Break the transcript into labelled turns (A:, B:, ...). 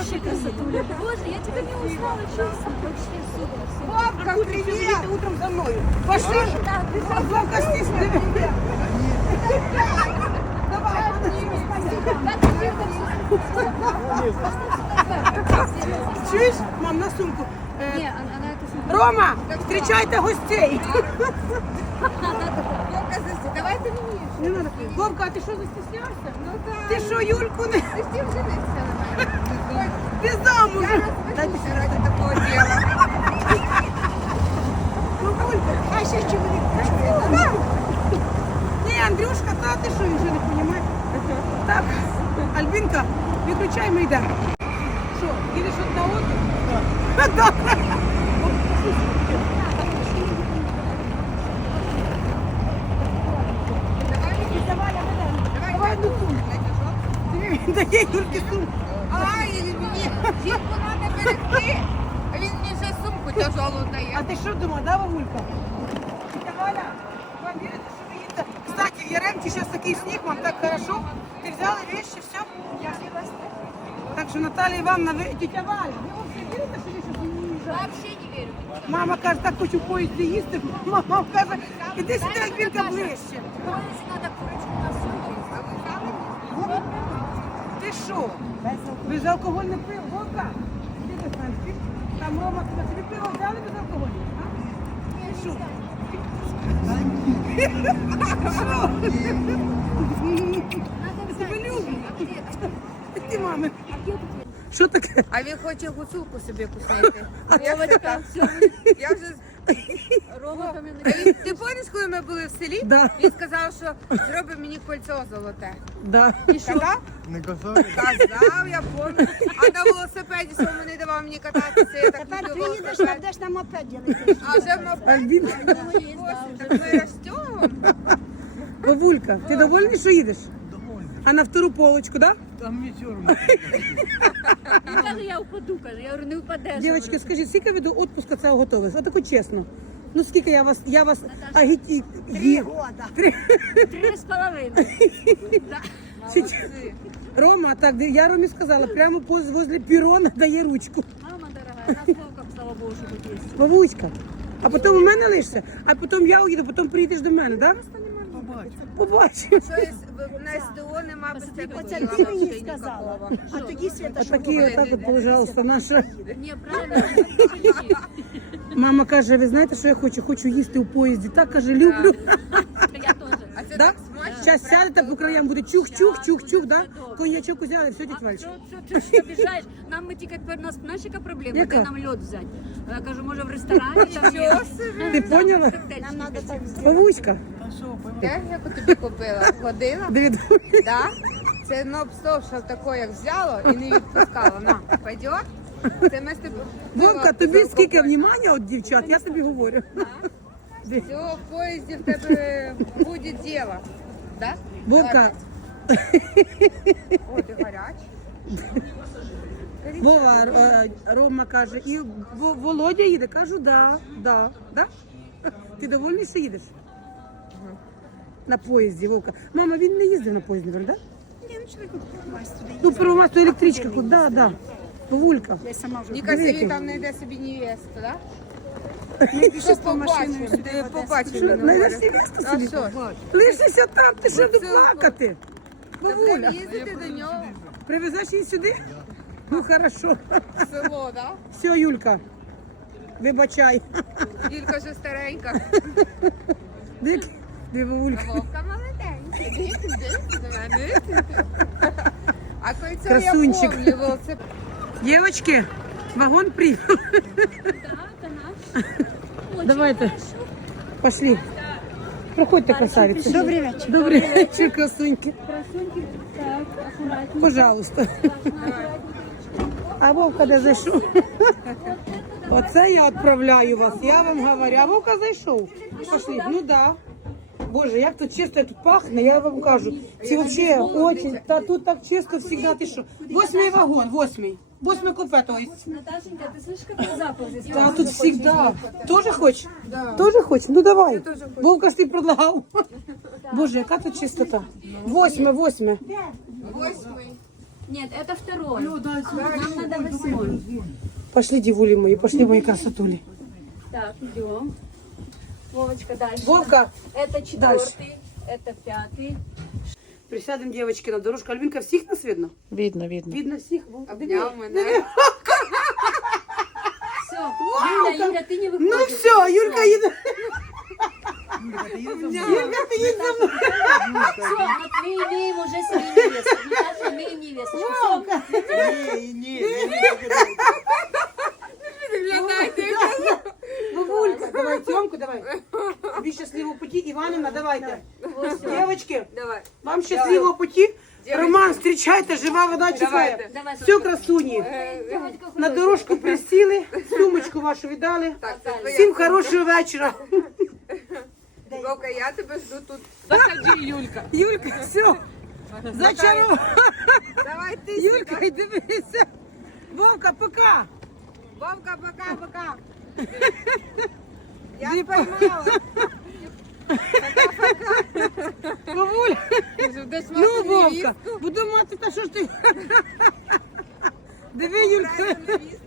A: вообще красотуля. Боже, я тебя не узнала, честно. Вообще супер.
B: Вовка, привет! Утром за мною. Пошли. Вовка, стесняйся. Давай, чуєш? Мам, на сумку.
A: Не, она это сумка.
B: Рома, встречайте гостей.
A: Давай ты мне.
B: Не надо. Вовка, а ти що застіснявся?
A: Ну да.
B: Ти що, Юльку не...
A: Ты с тем женишься на моем.
B: Ти замужем?
A: Разведусь ради такого дела.
B: Ну, Юлька, а ще чоловік. Ні, Андрюшка, та ти що, він вже не розуміє? Так, Альбінка, виключай, ми йдемо. Що, їдеш от на отдых? Так. Давай одну сумку. Дає Юльки сумку.
A: Ай, мені жінку треба берегти. А він мені вже сумку тяжелу дає.
B: А ти що думала, да, бабулька? Тетя Валя, вам вірите, що ви їдете? Кстати, в Яремчі зараз такий сніг, вам так хорошо. Ти взяли вещи, все? Я взяла. Так що Наталія Івановна, ви... Тетя Валя, ви взагалі вірите, що ви зараз не уїжджаєте?
A: Вообще не верю.
B: Мама каже, так хочу в поїзді їсти. Мама каже, іди сюди, Альбінка, ближче.
A: Поезд надо курочку на сумку. А ви взяли?
B: Ти що? Ви ж алкоголь не пив, Вовка? Ти не знаєш, ти? Там Рома тебе собі пиво взяли без алкоголю? А? Ти що?
A: Надо
B: Тебе
A: взяти.
B: любить.
A: А где это?
B: Ти, мами.
A: А где тут?
B: Що таке?
C: А він хоче гуцулку собі кусити.
B: А
C: Вовочка, я вже...
A: Роботами
C: А він, ти пам'ятаєш, коли ми були в селі?
B: Да.
C: Він сказав, що зробить мені кольцо золоте.
B: Да.
C: Казав?
D: Не казав?
C: Казав, я пам'ятаю. А на велосипеді своєму не давав мені кататися. Я так
E: Тепер
C: люблю
E: приїдеш,
C: велосипед.
E: наведеш на мопеді летиш.
C: А вже в мопеді?
B: Альбінка.
C: Так ми ростемо.
B: Бабулька, ти довольний, що їдеш?
D: Довольний.
B: А на втору полочку, да?
D: Там мені все одно.
A: Він каже, я впаду, каже. Я говорю, не впадеш.
B: Дівчатки, скажіть, скільки ви до відпуску цього готові? Отако чесно. Ну скільки я вас агіті...
E: 3 года.
A: 3,5. Да.
C: Молодці.
B: Рома, так, я Ромі сказала, прямо возле перона дає ручку.
A: Мама дорогая, нас Вовка, слава Богу, що тут є.
B: Бабуська, а потім у мене лишся, а потім я уїду, потім приїдеш до мене, так?
D: Побачу.
B: Побачимо.
C: Що є, на СТО нема без
E: Оце
C: тебе
E: ти мені сказала. А тоді Свята,
B: А
E: що
B: такі отак от, пожалуйста, наша.
A: Не, правильно.
B: Мама каже, ви знаєте, що я хочу? Хочу їсти у поїзді. Так, каже, люблю.
A: Я теж.
C: А це
B: Да?
C: так смачно.
B: Зараз сядете по краям, буде чух-чух-чух-чух, да? Коньячок взяли, все, тетя Вальчик.
A: Що ти обіжаєш? Нам ми тільки тепер, нас, знаєш, яка проблема?
B: Яка?
A: Де нам льод взяти? Я кажу, може в ресторані там є?
B: Ти поняла?
E: нам треба так
B: Бабуська,
D: Та що, поймемо.
C: Де я тобі купила? Ходила?
B: дивіться.
C: Да? Це ноб-стоп, що таке, як взяло і не відпускало. На, пойдет? Це ми з тобою...
B: Вовка, тобі скільки внимання від дівчат, я тобі говорю.
C: Все, в поїзді в тебе буде діло. Да?
B: Вовка,
C: О, ти гарячий.
B: Вова, Рома каже, і Володя їде. Кажу, да. Ти довольний, що їдеш? На поїзді, Вовка. Мама, він не їздив на поїзді, правда?
E: Ні, ну чоловік попасть туди.
B: Ну, Первомайськ, то електричка, да. Вовулька.
E: Я сама вже.
C: Ніка
B: Великий.
C: собі там знайде собі невесту, да?
E: Більше по машиною сюди в Одесу.
C: Побачимо.
B: Знайдеш невесту
C: А
B: собі?
C: що?
B: Лишися там, ти ще
C: Оце
B: плакати.
C: Будемо
B: Бабуля,
C: їздити до нього
B: привезеш її сюди? Ну, хорошо.
C: в село, да?
B: Все, Юлька, вибачай.
C: Тільки вже старенька.
B: Диви, Вовулька.
C: Вовка молоденький. Дивіться до мене. А кольцо
B: Красунчик.
C: я помню, Вов, це
B: Девочки, вагон приехал.
A: Да, наш.
B: Давайте, пошли. Проходьте, красавицы.
E: Добрий вечір.
B: Добрий вечір, красуньки.
A: Красуньки, так, аккуратненько.
B: Пожалуйста. А Вовка де зайшов? Оце я відправляю вас, я вам говорю. А Вовка зайшов. Пошли. Ну да. Боже, як тут чисто, як тут пахне, я вам кажу. Ці взагалі очень, та тут так чисто завжди. Ти що? 8-й вагон, 8-й. 8-й купе, то есть.
A: Наташенька, ты слышишь, какой запах здесь?
B: Да, тут всегда. Тоже хочешь? Тоже хочешь? Ну давай. Вовка ж ти предлагав. Боже, яка тут чистота. 8-й.
C: восьмий.
F: Нет, это второй. Нам надо 8.
B: Пошли, дівулі мої, пошли, мої красотулі.
F: Так, идем. Вовочка, дальше.
B: Вовка,
F: Это 4, это 5.
B: присядемо, дівчатки, на дорожку. Альбінка, всіх нас видно?
G: Видно, видно.
B: Видно всіх? Вовка, диви.
C: Обняв мене.
F: Все, Юля, ты не выходишь.
B: Ну все, Юлька їде.
D: Юлька, ты едешь за мной?
B: Юлька, ти їде за мною.
F: Все, вот мы имеем уже свою невесту. Наташа, имеем невесточку.
B: Вовка. Бабулька, давай, Тьомку, давай. Тобі щасливого путі, Іванівна, давайте. Дівчатки,
C: Давай.
B: вам щасливого путі. Роман, зустрічайте, жива вода чекає.
C: Давайте.
F: Давай,
B: Все, красуні. На дорожку присіли, сумочку вашу віддали.
C: Так, це твоя.
B: Всім хорошого вечора.
C: Вовка, я тебе жду тут.
B: Юлька, все. Зачаров.
C: Давай ти
B: Юлька, й дивися. Вовка, пока.
C: Вовка, пока-пока. Я поймала.
B: Бабуля,
C: Десь
B: ну, Вовка, буду мати, та що ж ти? Диви, Юлька.
C: невістку.